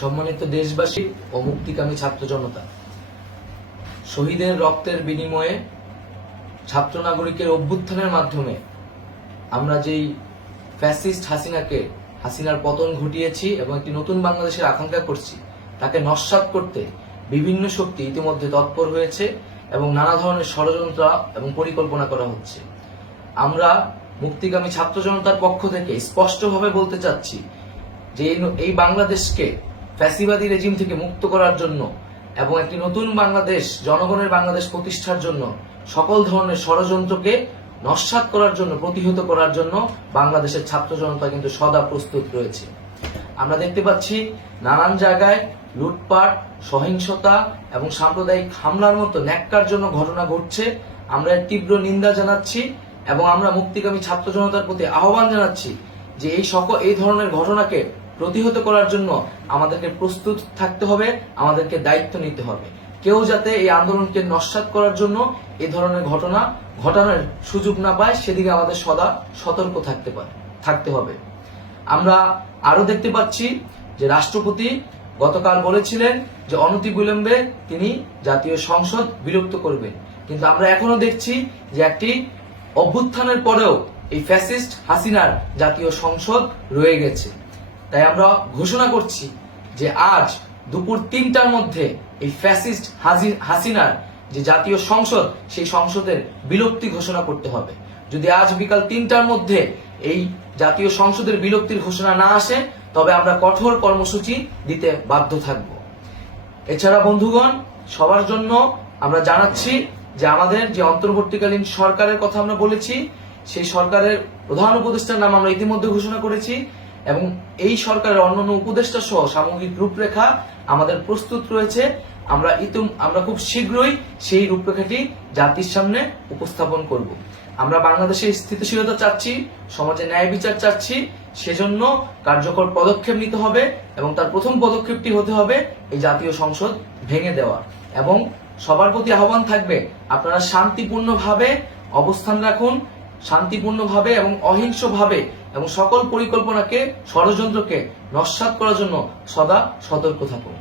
সম্মানিত দেশবাসী ও মুক্তিকামী ছাত্র জনতা, শহীদের রক্তের বিনিময়ে ছাত্র নাগরিকের অভ্যুত্থানের মাধ্যমে আমরা যেই ফ্যাসিস্ট হাসিনার পতন ঘটিয়েছি এবং একটি নতুন বাংলাদেশের আকাঙ্ক্ষা করছি, তাকে নস্যাৎ করতে বিভিন্ন শক্তি ইতিমধ্যে তৎপর হয়েছে এবং নানা ধরনের ষড়যন্ত্র এবং পরিকল্পনা করা হচ্ছে। আমরা মুক্তিকামী ছাত্র জনতার পক্ষ থেকে স্পষ্টভাবে বলতে চাচ্ছি যে এই বাংলাদেশকে ফ্যাসিবাদী রেজিম থেকে মুক্ত করার জন্য এবং একটি নতুন বাংলাদেশ, জনগণের বাংলাদেশ প্রতিষ্ঠার জন্য সকল ধরনের ষড়যন্ত্রকে নস্যাৎ করার জন্য, প্রতিহত করার জন্য বাংলাদেশের ছাত্র জনতা কিন্তু সদা প্রস্তুত রয়েছে। আমরা দেখতে পাচ্ছি নানান জায়গায় লুটপাট, সহিংসতা এবং সাম্প্রদায়িক হামলার মতো ন্যাক্কারজনক ঘটনা ঘটছে। আমরা এর তীব্র নিন্দা জানাচ্ছি এবং আমরা মুক্তিকামী ছাত্র জনতার প্রতি আহ্বান জানাচ্ছি যে এই ধরনের ঘটনাকে প্রতিহত করার জন্য আমাদেরকে প্রস্তুত থাকতে হবে, আমাদেরকে দায়িত্ব নিতে হবে। কেউ যাতে এই আন্দোলনকে নস্যাৎ করার জন্য এই ধরনের ঘটনা ঘটানোর সুযোগ না পায়, সেদিকে আমাদের সদা সতর্ক থাকতে হবে। আমরা আরো দেখতে পাচ্ছি যে রাষ্ট্রপতি গতকাল বলেছিলেন যে অনতিবিলম্বে তিনি জাতীয় সংসদ বিলুপ্ত করবেন, কিন্তু আমরা এখনো দেখছি যে একটি অভ্যুত্থানের পরেও এই ফ্যাসিস্ট হাসিনার জাতীয় সংসদ রয়ে গেছে। তাই আমরা ঘোষণা করছি যে আজ দুপুর ৩টার মধ্যে এই ফ্যাসিস্ট হাসিনার যে জাতীয় সংসদ, সেই সংসদের বিলুপ্তি ঘোষণা করতে হবে। যদি আজ বিকাল ৩টার মধ্যে এই জাতীয় সংসদের বিলুপ্তির ঘোষণা না আসে, তবে আমরা কঠোর কর্মসূচি দিতে বাধ্য থাকব। এছাড়া বন্ধুগণ, সবার জন্য আমরা জানাচ্ছি যে আমাদের যে অন্তর্বর্তীকালীন সরকারের কথা আমরা বলেছি, সেই সরকারের প্রধান উপদেষ্টার নাম আমরা ইতিমধ্যে ঘোষণা করেছি এবং এই সরকারের অন্যান্য উপদেষ্টা সহ সামগ্রিক রূপরেখা আমাদের প্রস্তুত রয়েছে। আমরা খুব শীঘ্রই সেই রূপরেখাটি জাতির সামনে উপস্থাপন করব। আমরা বাংলাদেশে স্থিতিশীলতা চাচ্ছি, সমাজে ন্যায় বিচার চাচ্ছি, সেজন্য কার্যকর পদক্ষেপ নিতে হবে এবং তার প্রথম পদক্ষেপটি হতে হবে এই জাতীয় সংসদ ভেঙে দেওয়া। এবং সবার প্রতি আহ্বান থাকবে, আপনারা শান্তিপূর্ণভাবে অবস্থান রাখুন, শান্তিপূর্ণভাবে এবং অহিংসভাবে এবং সকল পরিকল্পনাকে, ষড়যন্ত্রকে নস্যাৎ করার জন্য সদা সতর্ক থাকুন।